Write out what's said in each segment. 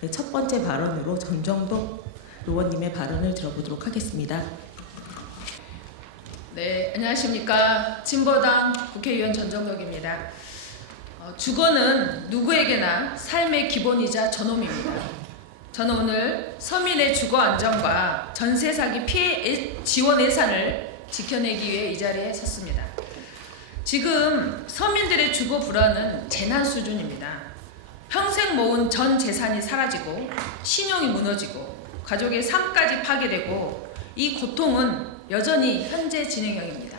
네, 첫 번째 발언으로 전정덕 의원님의 발언을 들어보도록 하겠습니다. 네, 안녕하십니까. 진보당 국회의원 전정덕입니다. 주거는 누구에게나 삶의 기본이자 전홈입니다. 저는 오늘 서민의 주거 안정과 전세 사기 피해 지원 예산을 지켜내기 위해 이 자리에 섰습니다. 지금 서민들의 주거 불안은 재난 수준입니다. 평생 모은 전 재산이 사라지고 신용이 무너지고 가족의 삶까지 파괴되고 이 고통은 여전히 현재 진행형입니다.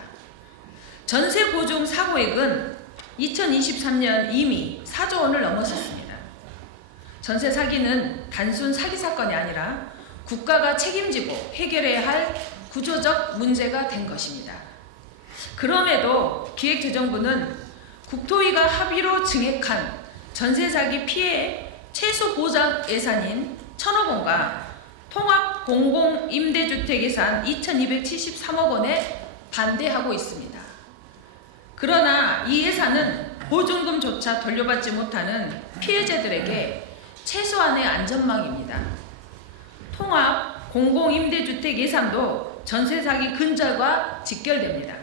전세 보증 사고액은 2023년 이미 4조 원을 넘어섰습니다. 전세 사기는 단순 사기 사건이 아니라 국가가 책임지고 해결해야 할 구조적 문제가 된 것입니다. 그럼에도 기획재정부는 국토위가 합의로 증액한 전세 사기 피해 최소 보장 예산인 1,000억 원과 통합 공공임대주택 예산 2,273억 원에 반대하고 있습니다. 그러나 이 예산은 보증금조차 돌려받지 못하는 피해자들에게 최소한의 안전망입니다. 통합 공공임대주택 예산도 전세 사기 근절과 직결됩니다.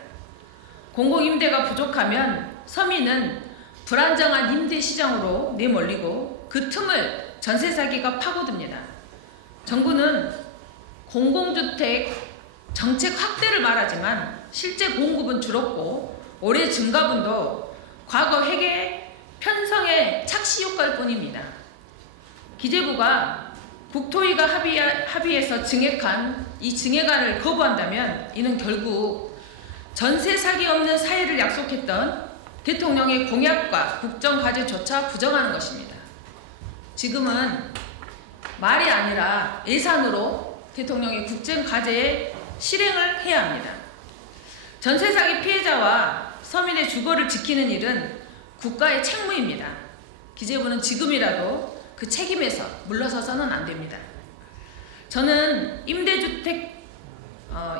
공공임대가 부족하면 서민은 불안정한 임대 시장으로 내몰리고 그 틈을 전세 사기가 파고듭니다. 정부는 공공주택 정책 확대를 말하지만 실제 공급은 줄었고 올해 증가분도 과거 회계 편성의 착시 효과일 뿐입니다. 기재부가 국토위가 합의해서 증액한 이 증액안을 거부한다면 이는 결국 전세 사기 없는 사회를 약속했던 대통령의 공약과 국정과제조차 부정하는 것입니다. 지금은 말이 아니라 예산으로 대통령의 국정과제에 실행을 해야 합니다. 전세 사기 피해자와 서민의 주거를 지키는 일은 국가의 책무입니다. 기재부는 지금이라도 그 책임에서 물러서서는 안 됩니다. 저는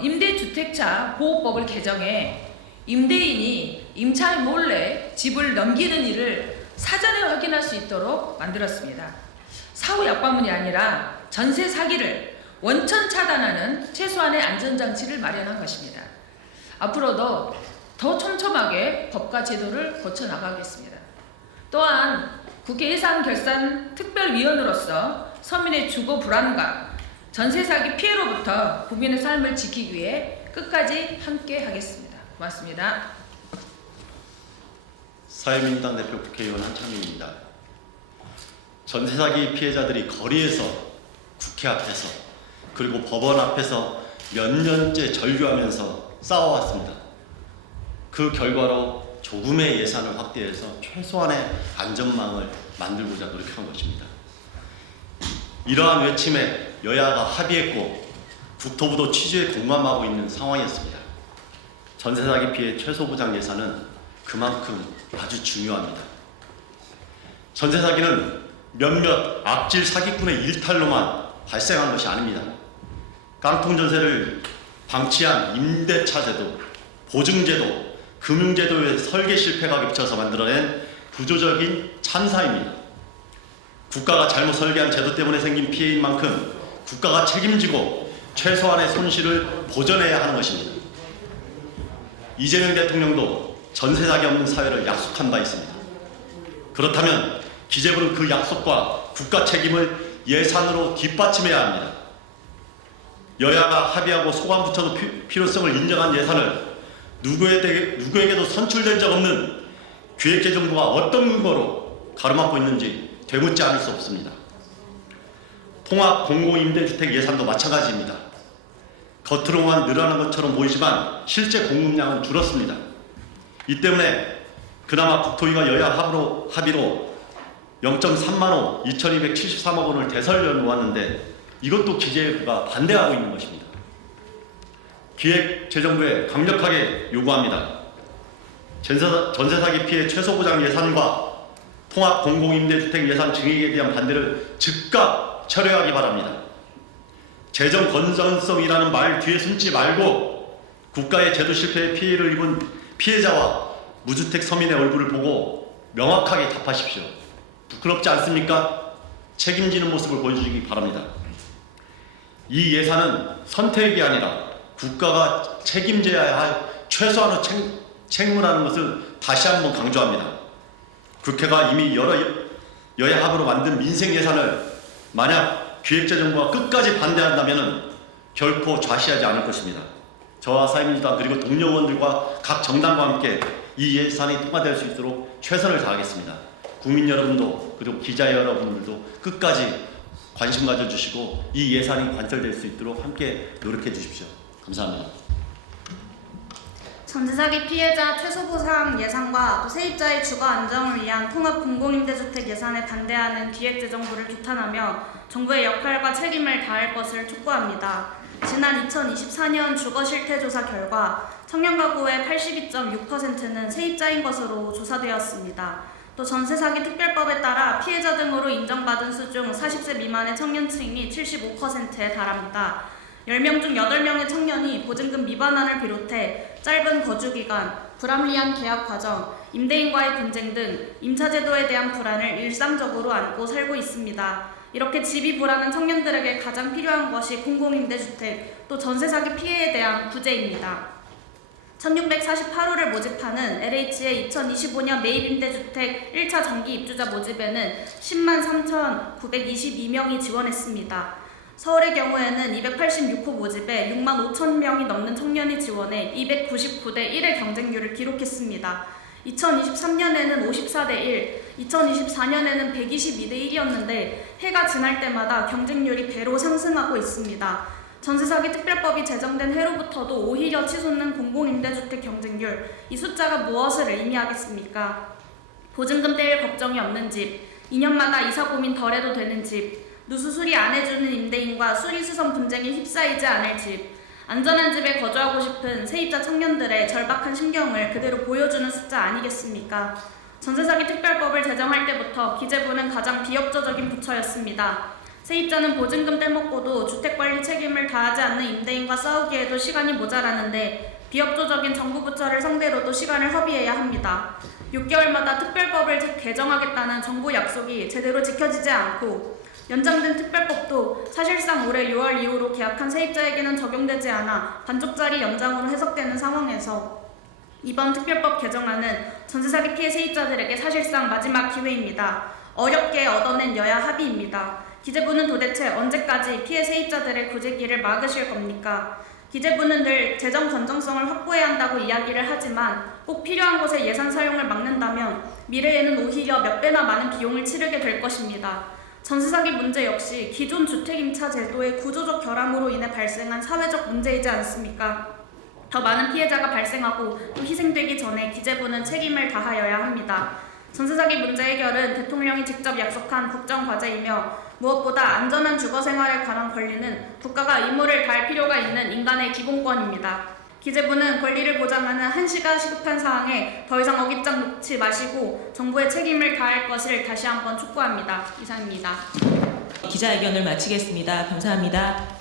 임대주택자 보호법을 개정해 임대인이 임차인 몰래 집을 넘기는 일을 사전에 확인할 수 있도록 만들었습니다. 사후 약방문이 아니라 전세 사기를 원천 차단하는 최소한의 안전장치를 마련한 것입니다. 앞으로도 더 촘촘하게 법과 제도를 고쳐나가겠습니다. 또한 국회 예산결산 특별위원으로서 서민의 주거 불안과 전세 사기 피해로부터 국민의 삶을 지키기 위해 끝까지 함께 하겠습니다. 고맙습니다. 사회민주당 대표 국회의원 한창민입니다. 전세 사기 피해자들이 거리에서 국회 앞에서 그리고 법원 앞에서 몇 년째 절규하면서 싸워왔습니다. 그 결과로 조금의 예산을 확대해서 최소한의 안전망을 만들고자 노력한 것입니다. 이러한 외침에 여야가 합의했고 국토부도 취지에 공감하고 있는 상황이었습니다. 전세 사기 피해 최소 보장 예산은 그만큼 아주 중요합니다. 전세 사기는 몇몇 악질 사기꾼의 일탈로만 발생한 것이 아닙니다. 깡통 전세를 방치한 임대차 제도, 보증제도, 금융제도의 설계 실패가 겹쳐서 만들어낸 구조적인 찬사입니다. 국가가 잘못 설계한 제도 때문에 생긴 피해인 만큼 국가가 책임지고 최소한의 손실을 보전해야 하는 것입니다. 이재명 대통령도 전세 사기 없는 사회를 약속한 바 있습니다. 그렇다면 기재부는 그 약속과 국가 책임을 예산으로 뒷받침해야 합니다. 여야가 합의하고 소관 부처도 필요성을 인정한 예산을 누구에게도 선출된 적 없는 기획재정부가 어떤 근거로 가로막고 있는지 되묻지 않을 수 없습니다. 통합 공공임대주택 예산도 마찬가지입니다. 겉으로만 늘어나는 것처럼 보이지만 실제 공급량은 줄었습니다. 이 때문에 그나마 국토위가 여야 합의로 0.3만호 2,273억 원을 대설려 놓았는데 이것도 기재부가 반대하고 있는 것입니다. 기획재정부에 강력하게 요구합니다. 전세 사기 피해 최소 보장 예산과 통합 공공임대주택 예산 증액에 대한 반대를 즉각 철회하기 바랍니다. 재정 건전성이라는 말 뒤에 숨지 말고 국가의 제도 실패에 피해를 입은 피해자와 무주택 서민의 얼굴을 보고 명확하게 답하십시오. 부끄럽지 않습니까? 책임지는 모습을 보여주시기 바랍니다. 이 예산은 선택이 아니라 국가가 책임져야 할 최소한의 책무라는 것을 다시 한번 강조합니다. 국회가 이미 여러 여야 합으로 만든 민생 예산을 만약 기획재정부가 끝까지 반대한다면 결코 좌시하지 않을 것입니다. 저와 사회민주당 그리고 동료 의원들과 각 정당과 함께 이 예산이 통과될 수 있도록 최선을 다하겠습니다. 국민 여러분도 그리고 기자 여러분들도 끝까지 관심 가져주시고 이 예산이 관철될 수 있도록 함께 노력해 주십시오. 감사합니다. 전세사기 피해자 최소보상 예산과 또 세입자의 주거 안정을 위한 통합 공공임대주택 예산에 반대하는 기획재정부를 규탄하며 정부의 역할과 책임을 다할 것을 촉구합니다. 지난 2024년 주거실태조사 결과 청년가구의 82.6%는 세입자인 것으로 조사되었습니다. 또 전세사기 특별법에 따라 피해자 등으로 인정받은 수 중 40세 미만의 청년층이 75%에 달합니다. 10명 중 8명의 청년이 보증금 미반환을 비롯해 짧은 거주기간, 불합리한 계약 과정, 임대인과의 분쟁 등 임차제도에 대한 불안을 일상적으로 안고 살고 있습니다. 이렇게 집이 불안한 청년들에게 가장 필요한 것이 공공임대주택, 또 전세사기 피해에 대한 구제입니다. 1648호를 모집하는 LH의 2025년 매입임대주택 1차 정기 입주자 모집에는 10만 3,922명이 지원했습니다. 서울의 경우에는 286호 모집에 6만 5천 명이 넘는 청년이 지원해 299대 1의 경쟁률을 기록했습니다. 2023년에는 54대 1, 2024년에는 122대 1이었는데 해가 지날 때마다 경쟁률이 배로 상승하고 있습니다. 전세사기 특별법이 제정된 해로부터도 오히려 치솟는 공공임대주택 경쟁률, 이 숫자가 무엇을 의미하겠습니까? 보증금 떼일 걱정이 없는 집, 2년마다 이사 고민 덜 해도 되는 집, 누수 수리 안 해주는 임대인과 수리수선 분쟁에 휩싸이지 않을 집, 안전한 집에 거주하고 싶은 세입자 청년들의 절박한 심경을 그대로 보여주는 숫자 아니겠습니까? 전세사기 특별법을 제정할 때부터 기재부는 가장 비협조적인 부처였습니다. 세입자는 보증금 떼먹고도 주택관리 책임을 다하지 않는 임대인과 싸우기에도 시간이 모자라는데 비협조적인 정부 부처를 상대로도 시간을 허비해야 합니다. 6개월마다 특별법을 개정하겠다는 정부 약속이 제대로 지켜지지 않고 연장된 특별법도 사실상 올해 6월 이후로 계약한 세입자에게는 적용되지 않아 반쪽짜리 연장으로 해석되는 상황에서 이번 특별법 개정안은 전세사기 피해 세입자들에게 사실상 마지막 기회입니다. 어렵게 얻어낸 여야 합의입니다. 기재부는 도대체 언제까지 피해 세입자들의 구제기를 막으실 겁니까? 기재부는 늘 재정 건전성을 확보해야 한다고 이야기를 하지만 꼭 필요한 곳에 예산 사용을 막는다면 미래에는 오히려 몇 배나 많은 비용을 치르게 될 것입니다. 전세사기 문제 역시 기존 주택임차 제도의 구조적 결함으로 인해 발생한 사회적 문제이지 않습니까? 더 많은 피해자가 발생하고 또 희생되기 전에 기재부는 책임을 다하여야 합니다. 전세사기 문제 해결은 대통령이 직접 약속한 국정과제이며 무엇보다 안전한 주거생활에 관한 권리는 국가가 의무를 다할 필요가 있는 인간의 기본권입니다. 기재부는 권리를 보장하는 한시가 시급한 사항에 더 이상 어깃장 놓지 마시고 정부의 책임을 다할 것을 다시 한번 촉구합니다. 이상입니다. 기자회견을 마치겠습니다. 감사합니다.